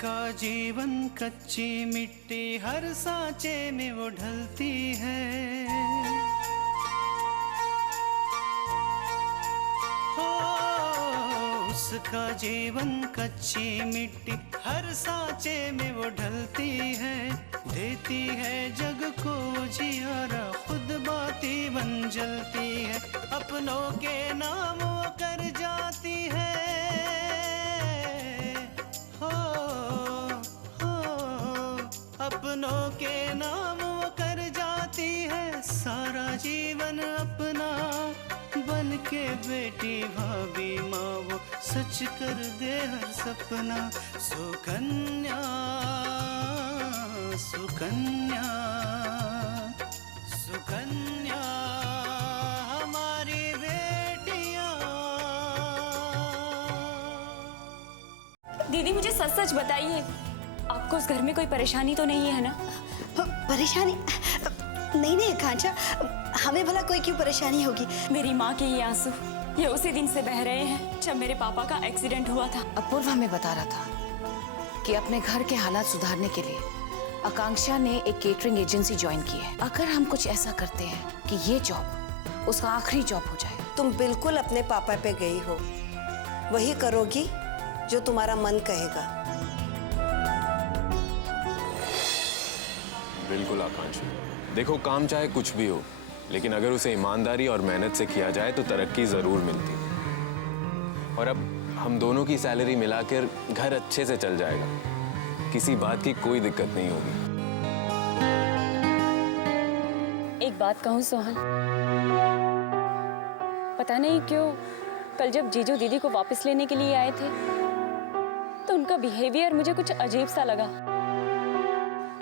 उसका जीवन कच्ची मिट्टी हर सांचे में वो ढलती है। हो उसका जीवन कच्ची मिट्टी हर सांचे में वो ढलती है। देती है जग को जियारा खुद बाती बन जलती है। अपनों के नाम वो कर जाती है। अपनों के नाम वो कर जाती है। सारा जीवन अपना बन के बेटी भाभी माँ वो सच कर दे हर सपना। सुकन्या सुकन्या सुकन्या हमारी बेटियाँ। दीदी मुझे सच सच बताइए, आपको उस घर में कोई परेशानी तो नहीं है ना? परेशानी? नहीं नहीं आकांक्षा, हमें भला कोई क्यों परेशानी होगी। मेरी माँ के ये आंसू ये उसी दिन से बह रहे हैं जब मेरे पापा का एक्सीडेंट हुआ था। अपूर्व हमें बता रहा था कि अपने घर के हालात सुधारने के लिए आकांक्षा ने एक केटरिंग एजेंसी ज्वाइन की है। अगर हम कुछ ऐसा करते हैं कि ये जॉब उसका आखिरी जॉब हो जाए। तुम बिल्कुल अपने पापा पे गई हो, वही करोगी जो तुम्हारा मन कहेगा। बिल्कुल आकांक्षा, देखो काम चाहे कुछ भी हो, लेकिन अगर उसे ईमानदारी और मेहनत से किया जाए तो तरक्की जरूर मिलती है। और अब हम दोनों की सैलरी मिलाकर घर अच्छे से चल जाएगा, किसी बात की कोई दिक्कत नहीं होगी। एक बात कहूँ सोहन, पता नहीं क्यों कल जब जीजू दीदी को वापस लेने के लिए आए थे तो उनका बिहेवियर मुझे कुछ अजीब सा लगा।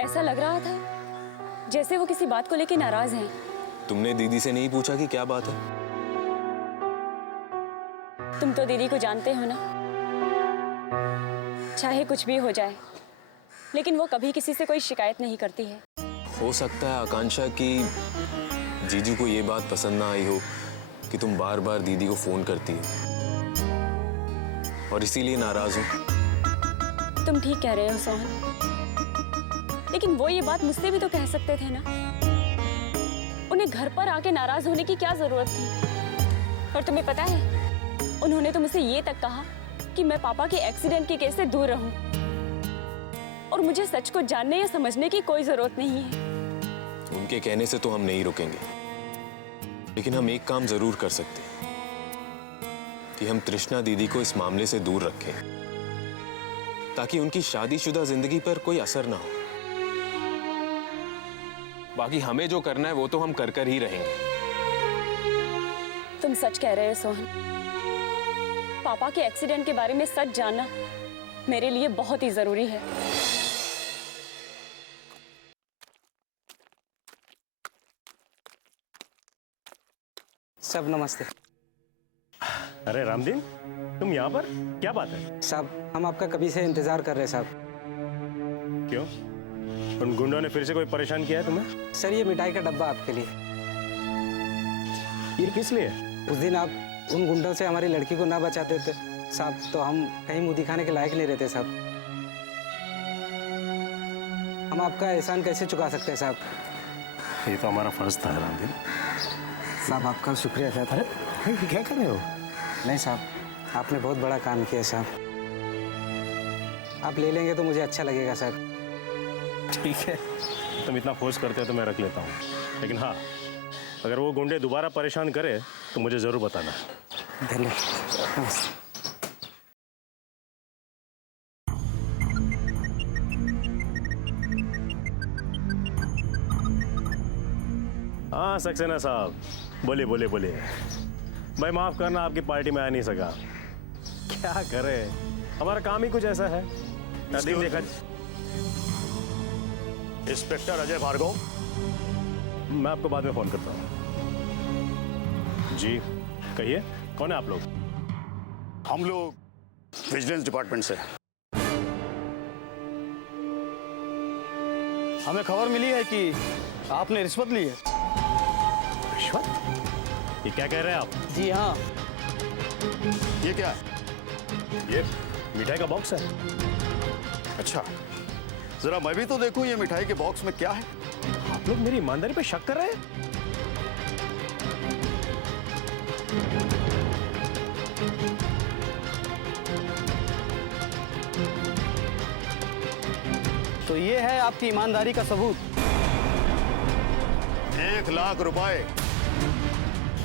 ऐसा लग रहा था जैसे वो किसी बात को लेकर नाराज हैं। तुमने दीदी से नहीं पूछा कि क्या बात है? तुम तो दीदी को जानते हो ना, चाहे कुछ भी हो जाए लेकिन वो कभी किसी से कोई शिकायत नहीं करती है। हो सकता है आकांक्षा कि जीजू को ये बात पसंद ना आई हो कि तुम बार बार दीदी को फोन करती हो और इसीलिए नाराज हो। तुम ठीक कह रहे हो सोहन, लेकिन वो ये बात मुझसे भी तो कह सकते थे ना। उन्हें घर पर आके नाराज होने की क्या जरूरत थी? और तुम्हें पता है उन्होंने तो मुझसे ये तक कहा कि मैं पापा के एक्सीडेंट के केस से दूर रहूं और मुझे सच को जानने या समझने की कोई जरूरत नहीं है। उनके कहने से तो हम नहीं रुकेंगे, लेकिन हम एक काम जरूर कर सकते हैं कि हम तृष्णा दीदी को इस मामले से दूर रखें ताकि उनकी शादीशुदा जिंदगी पर कोई असर ना हो। बाकी हमें जो करना है वो तो हम कर ही रहेंगे। तुम सच कह रहे हो सोहन, पापा के एक्सीडेंट के बारे में सच जानना मेरे लिए बहुत ही जरूरी है। सब नमस्ते। अरे रामदीन, तुम यहाँ पर? क्या बात है? साहब हम आपका कभी से इंतजार कर रहे हैं साहब। क्यों? उन गुंडों ने फिर से कोई परेशान किया है तुम्हें? सर ये मिठाई का डब्बा आपके लिए। ये किस लिए? उस दिन आप उन गुंडों से हमारी लड़की को ना बचाते थे साहब, तो हम कहीं मुंह दिखाने के लायक नहीं रहते साहब। हम आपका एहसान कैसे चुका सकते हैं साहब? ये तो हमारा फर्ज था रामदीन। साहब आपका शुक्रिया साहब। अरे क्या कर रहे हो? नहीं साहब, आपने बहुत बड़ा काम किया साहब। आप ले लेंगे तो मुझे अच्छा लगेगा सर। ठीक है, तुम इतना फोर्स करते हो तो मैं रख लेता हूँ, लेकिन हाँ अगर वो गुंडे दोबारा परेशान करे तो मुझे जरूर बताना। धन्यवाद। हाँ सक्सेना साहब, बोलिए बोलिए बोलिए। भाई माफ करना, आपकी पार्टी में आ नहीं सका। क्या करे, हमारा काम ही कुछ ऐसा है। देखा इंस्पेक्टर अजय भार्गव, मैं आपको बाद में फोन करता हूँ। जी कहिए, कौन है आप लोग? हम लोग विजिलेंस डिपार्टमेंट से। हमें खबर मिली है कि आपने रिश्वत ली है। रिश्वत? ये क्या कह रहे हैं आप? जी हाँ। ये क्या है? ये मिठाई का बॉक्स है। अच्छा, जरा मैं भी तो देखूं ये मिठाई के बॉक्स में क्या है। आप लोग मेरी ईमानदारी पे शक कर रहे हैं? तो ये है आपकी ईमानदारी का सबूत। 1 लाख रुपए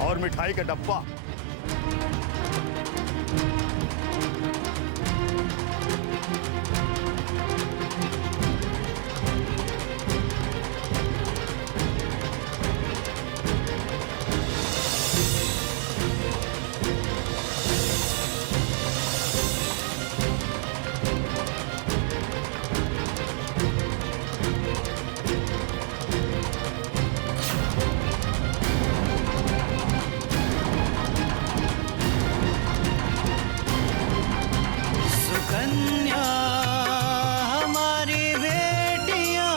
और मिठाई का डब्बा। सुकन्या हमारी बेटियां।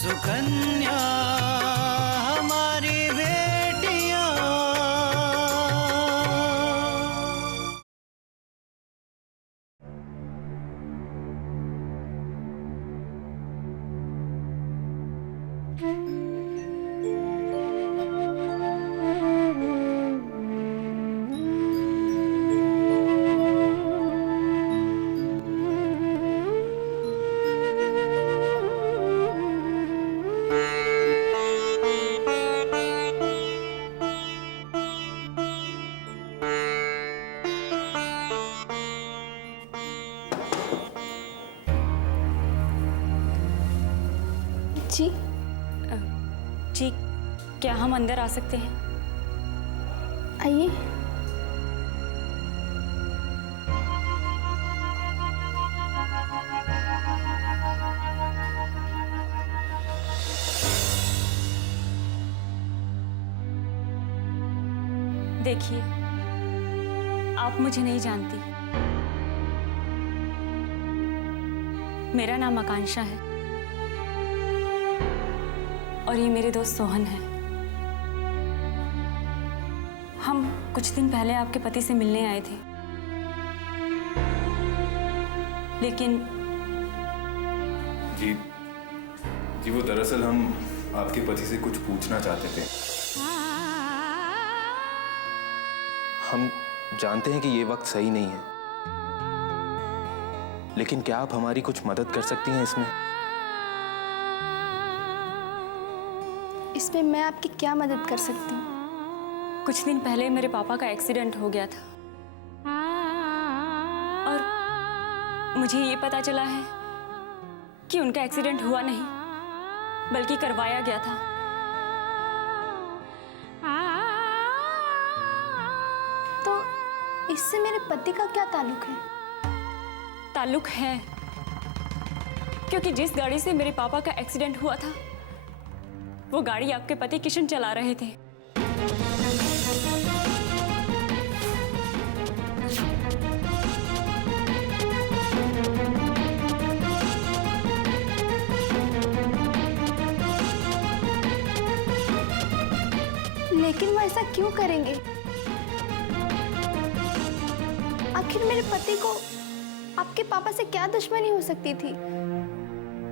सुकन्या हमारी बेटियां। जी जी, क्या हम अंदर आ सकते हैं? आइए। देखिए, आप मुझे नहीं जानती। मेरा नाम आकांक्षा है और ये मेरे दोस्त सोहन है। हम कुछ दिन पहले आपके पति से मिलने आए थे, लेकिन जी वो दरअसल हम आपके पति से कुछ पूछना चाहते थे। हम जानते हैं कि ये वक्त सही नहीं है, लेकिन क्या आप हमारी कुछ मदद कर सकती हैं इसमें? इसमें मैं आपकी क्या मदद कर सकती हूँ? कुछ दिन पहले मेरे पापा का एक्सीडेंट हो गया था और मुझे ये पता चला है कि उनका एक्सीडेंट हुआ नहीं, बल्कि करवाया गया था। तो इससे मेरे पति का क्या ताल्लुक है? ताल्लुक है, क्योंकि जिस गाड़ी से मेरे पापा का एक्सीडेंट हुआ था वो गाड़ी आपके पति किशन चला रहे थे। लेकिन वो ऐसा क्यों करेंगे? आखिर मेरे पति को आपके पापा से क्या दुश्मनी हो सकती थी?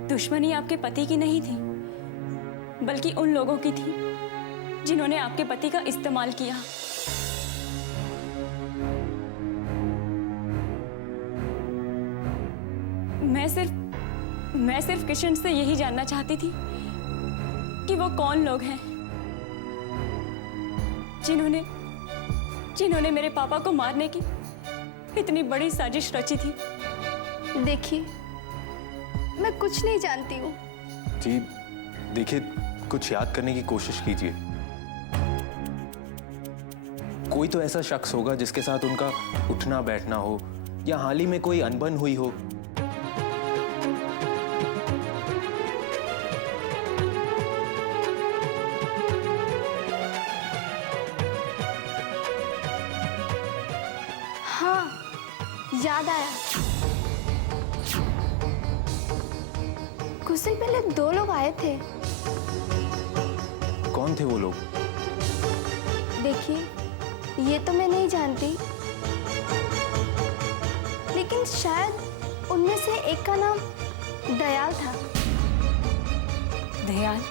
दुश्मनी आपके पति की नहीं थी, बल्कि उन लोगों की थी जिन्होंने आपके पति का इस्तेमाल किया। मैं सिर्फ किशन से यही जानना चाहती थी कि वो कौन लोग हैं जिन्होंने मेरे पापा को मारने की इतनी बड़ी साजिश रची थी। देखिए, मैं कुछ नहीं जानती हूँ। जी देखिए, कुछ याद करने की कोशिश कीजिए। कोई तो ऐसा शख्स होगा जिसके साथ उनका उठना बैठना हो, या हाल ही में कोई अनबन हुई हो। हाँ, याद आया। कुछ दिन पहले 2 लोग आए थे। कौन थे वो लोग? देखिए, ये तो मैं नहीं जानती, लेकिन शायद उनमें से एक का नाम दयाल था। दयाल?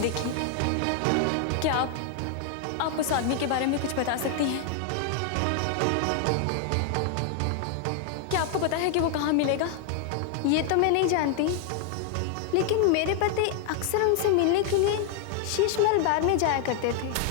देखिए, क्या आप उस आदमी के बारे में कुछ बता सकती हैं? क्या आपको पता है कि वो कहाँ मिलेगा? ये तो मैं नहीं जानती, लेकिन मेरे पति अक्सर उनसे मिलने के लिए शीशमहल बार में जाया करते थे।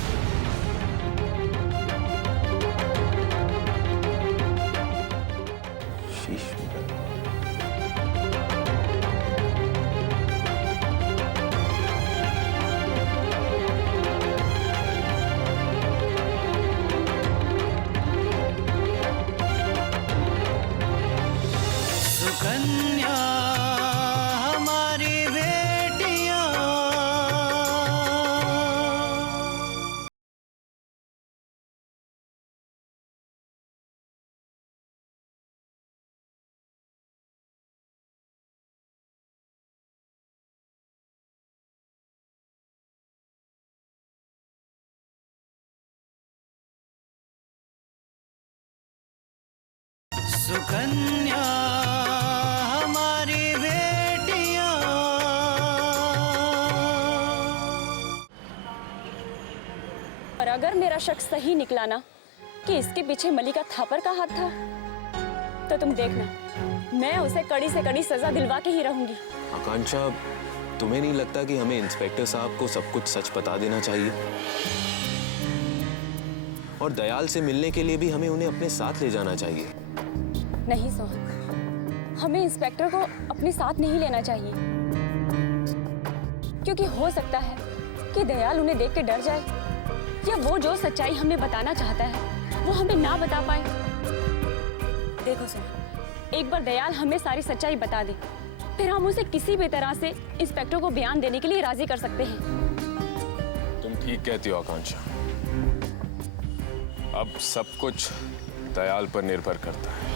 सुकन्या हमारी बेटियां। सुकन्या हमारी बेटियां। और अगर मेरा शक सही निकला ना कि इसके पीछे मलिका थापर का हाथ था, तो तुम देखना, मैं उसे कड़ी से कड़ी सजा दिलवा के ही रहूंगी। आकांक्षा, तुम्हें नहीं लगता कि हमें इंस्पेक्टर साहब को सब कुछ सच बता देना चाहिए? और दयाल से मिलने के लिए भी हमें उन्हें अपने साथ ले जाना चाहिए। नहीं सोहन, हमें इंस्पेक्टर को अपने साथ नहीं लेना चाहिए, क्योंकि हो सकता है कि दयाल उन्हें देख के डर जाए, या वो जो सच्चाई हमें बताना चाहता है वो हमें ना बता पाए। देखो सोहन, एक बार दयाल हमें सारी सच्चाई बता दे, फिर हम उसे किसी भी तरह से इंस्पेक्टर को बयान देने के लिए राजी कर सकते हैं। तुम ठीक कहती हो आकांक्षा। अब सब कुछ दयाल पर निर्भर करता है।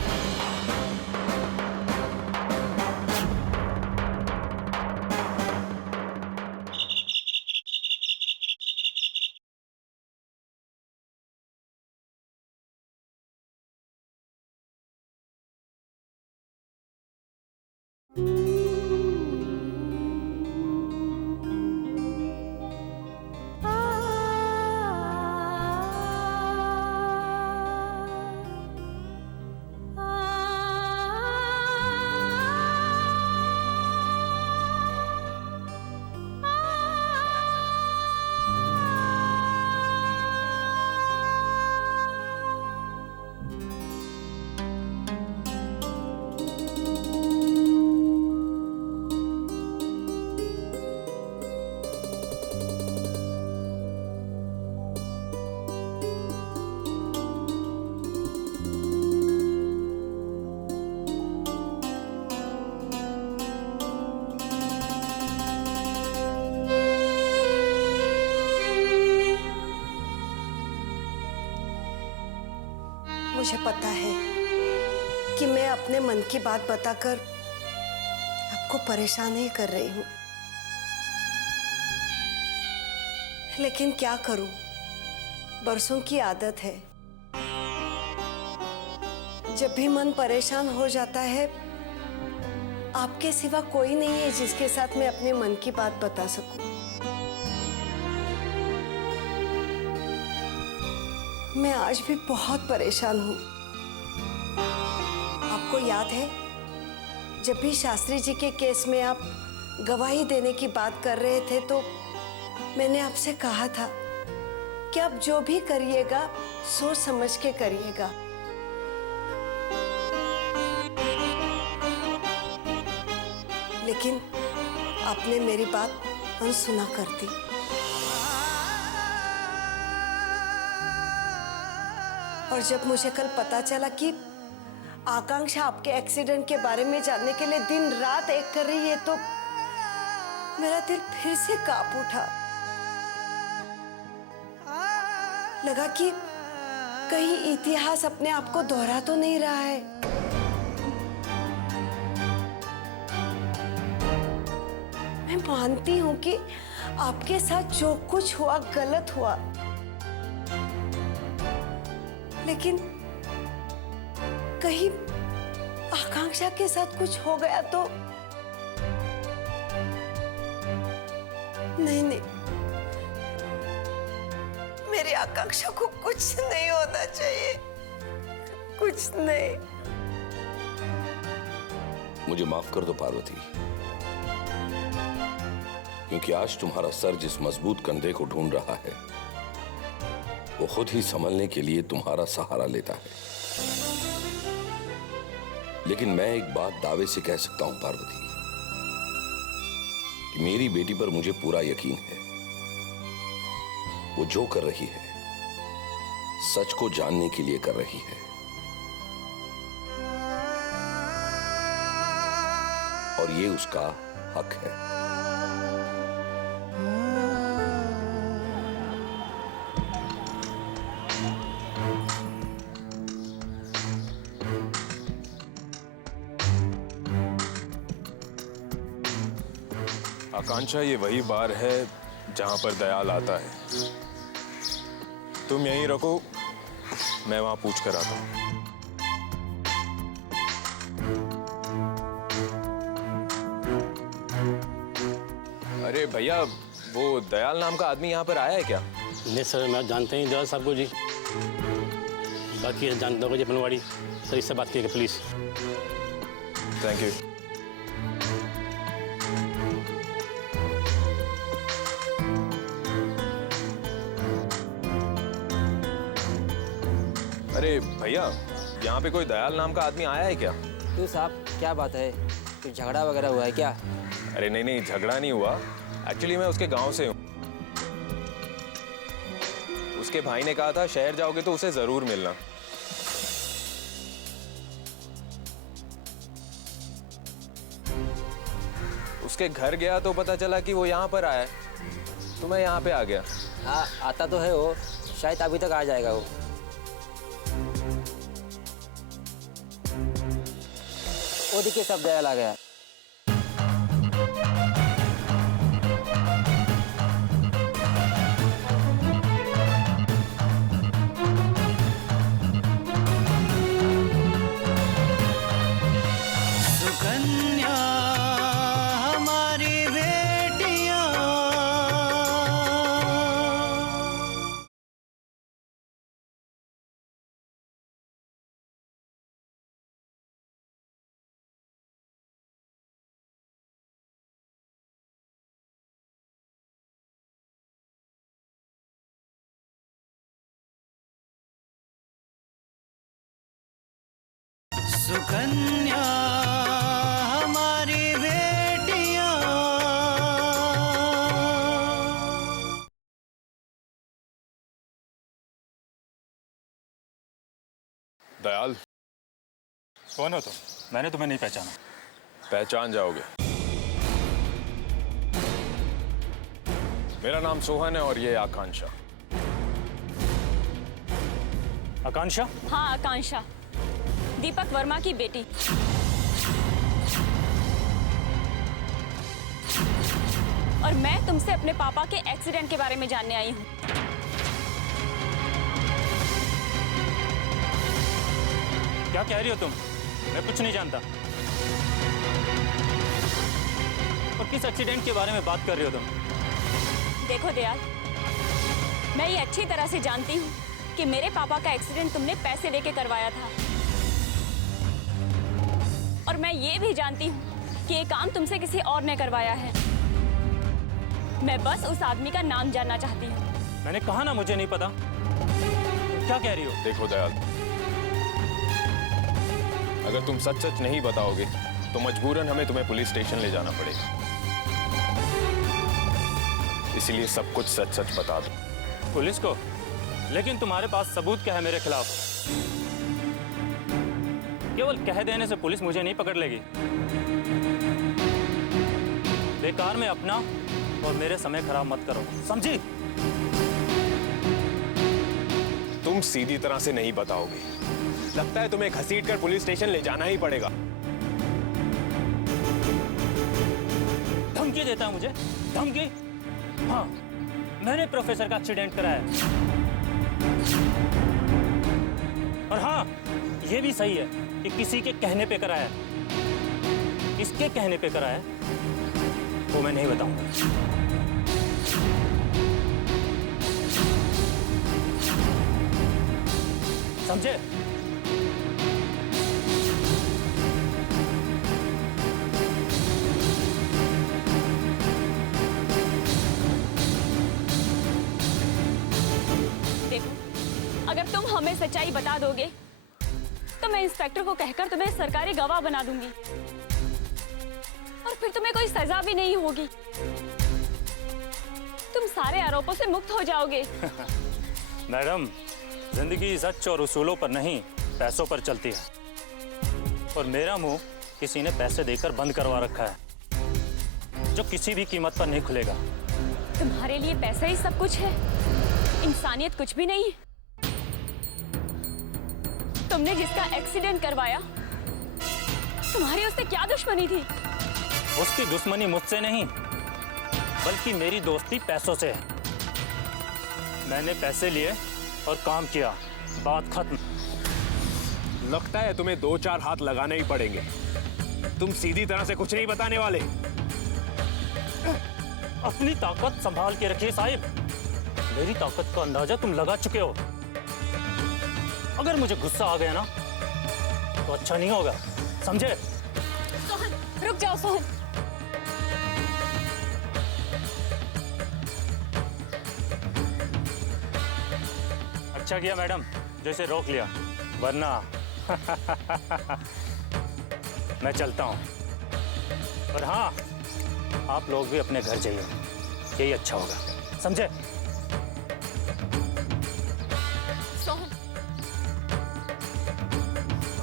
मुझे पता है कि मैं अपने मन की बात बताकर आपको परेशान ही कर रही हूं, लेकिन क्या करूं, बरसों की आदत है। जब भी मन परेशान हो जाता है, आपके सिवा कोई नहीं है जिसके साथ मैं अपने मन की बात बता सकूं। मैं आज भी बहुत परेशान हूं। आपको याद है, जब भी शास्त्री जी के केस में आप गवाही देने की बात कर रहे थे, तो मैंने आपसे कहा था कि आप जो भी करिएगा सोच समझ के करिएगा। लेकिन आपने मेरी बात अनसुना कर दी। और जब मुझे कल पता चला कि आकांक्षा आपके एक्सीडेंट के बारे में जानने के लिए दिन रात एक कर रही है, तो मेरा दिल फिर से कांप उठा। लगा कि कहीं इतिहास अपने आप को दोहरा तो नहीं रहा है। मैं मानती हूं कि आपके साथ जो कुछ हुआ गलत हुआ, लेकिन कहीं आकांक्षा के साथ कुछ हो गया तो नहीं, मेरी आकांक्षा को कुछ नहीं होना चाहिए, कुछ नहीं। मुझे माफ कर दो पार्वती, क्योंकि आज तुम्हारा सर जिस मजबूत कंधे को ढूंढ रहा है वो खुद ही संभलने के लिए तुम्हारा सहारा लेता है। लेकिन मैं एक बात दावे से कह सकता हूं पार्वती, कि मेरी बेटी पर मुझे पूरा यकीन है। वो जो कर रही है सच को जानने के लिए कर रही है, और ये उसका हक है। आकांक्षा, ये वही बार है जहां पर दयाल आता है। तुम यहीं रखो, मैं वहां पूछ कर आता हूं। अरे भैया, वो दयाल नाम का आदमी यहाँ पर आया है क्या? नहीं सर, मैं जानते ही दयाल साहब को जी। बाकी जानते हो जी पनवाड़ी सर, इससे बात कीजिएगा प्लीज। Thank you. अरे भैया, यहाँ पे कोई दयाल नाम का आदमी आया है क्या? क्यों साहब, क्या बात है? कुछ झगड़ा वगैरह हुआ है क्या? अरे नहीं नहीं, झगड़ा नहीं हुआ। एक्चुअली मैं उसके गांव से हूँ। उसके भाई ने कहा था शहर जाओगे तो उसे जरूर मिलना। उसके घर गया तो पता चला कि वो यहाँ पर आया है, तो मैं यहाँ पे आ गया। हाँ, आता तो है वो, शायद अभी तक आ जाएगा वो। वो देखिए, सब दयाल आ गया। सुकन्या हमारी बेटियां, सुकन्या हमारी बेटियां। दयाल, कौन हो तुम? मैंने तुम्हें नहीं पहचाना। पहचान जाओगे। मेरा नाम सोहन है और ये आकांक्षा। आकांक्षा? हाँ, आकांक्षा, दीपक वर्मा की बेटी। और मैं तुमसे अपने पापा के एक्सीडेंट के बारे में जानने आई हूँ। क्या कह रही हो तुम? मैं कुछ नहीं जानता। और किस एक्सीडेंट के बारे में बात कर रही हो तुम? देखो दयाल, मैं ये अच्छी तरह से जानती हूँ कि मेरे पापा का एक्सीडेंट तुमने पैसे देके करवाया था। और मैं ये भी जानती हूँ कि ये काम तुमसे किसी और ने करवाया है। मैं बस उस आदमी का नाम जानना चाहती हूँ। मैंने कहा ना मुझे नहीं पता। क्या कह रही हो? देखो दयाल, अगर तुम सच सच नहीं बताओगे तो मजबूरन हमें तुम्हें पुलिस स्टेशन ले जाना पड़ेगा। इसीलिए सब कुछ सच सच बता दो। पुलिस को? लेकिन तुम्हारे पास सबूत क्या है मेरे खिलाफ? केवल कह देने से पुलिस मुझे नहीं पकड़ लेगी। बेकार में अपना और मेरे समय खराब मत करो, समझी? सीधी तरह से नहीं बताओगे। लगता है तुम्हें घसीटकर पुलिस स्टेशन ले जाना ही पड़ेगा। धमकी देता है मुझे? धमकी? हाँ, मैंने प्रोफेसर का एक्सीडेंट कराया। और हाँ, ये भी सही है कि किसी के कहने पे कराया। किसके कहने पे कराया वो मैं नहीं बताऊंगा। समझे? देखो, अगर तुम हमें सच्चाई बता दोगे तो मैं इंस्पेक्टर को कहकर तुम्हें सरकारी गवाह बना दूंगी और फिर तुम्हें कोई सजा भी नहीं होगी। तुम सारे आरोपों से मुक्त हो जाओगे। मैडम, जिंदगी सच और उसूलों पर नहीं, पैसों पर चलती है। और मेरा मुंह किसी ने पैसे देकर बंद करवा रखा है, जो किसी भी कीमत पर नहीं खुलेगा। तुम्हारे लिए पैसा ही सब कुछ है, इंसानियत कुछ भी नहीं। तुमने जिसका एक्सीडेंट करवाया, तुम्हारी उससे क्या दुश्मनी थी? उसकी दुश्मनी मुझसे नहीं, बल्कि मेरी दोस्ती पैसों से है। मैंने पैसे लिए और काम किया, बात खत्म। लगता है तुम्हें 2-4 हाथ लगाने ही पड़ेंगे। तुम सीधी तरह से कुछ नहीं बताने वाले। अपनी ताकत संभाल के रखिए साहिब। मेरी ताकत का अंदाजा तुम लगा चुके हो। अगर मुझे गुस्सा आ गया ना तो अच्छा नहीं होगा, समझे? सोहन, रुक जाओ सोहन। अच्छा किया मैडम, जैसे रोक लिया, वरना मैं चलता हूँ। और हाँ, आप लोग भी अपने घर जाइए, यही अच्छा होगा, समझे? सोहन,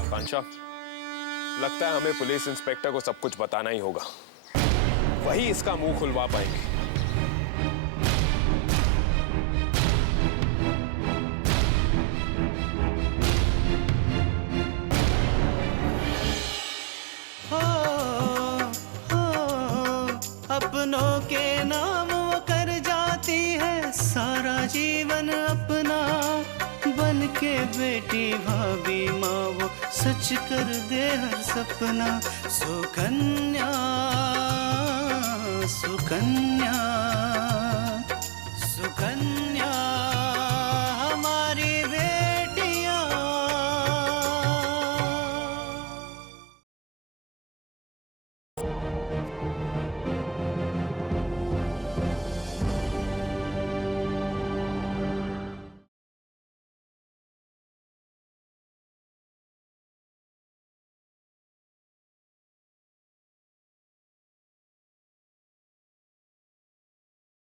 आकांक्षा, लगता है हमें पुलिस इंस्पेक्टर को सब कुछ बताना ही होगा। वही इसका मुंह खुलवा पाएंगे। अपनों के नाम वो कर जाती है सारा जीवन अपना, बन के बेटी भाभी माँ वो सच कर दे हर सपना। सुकन्या सुकन्या सुकन्या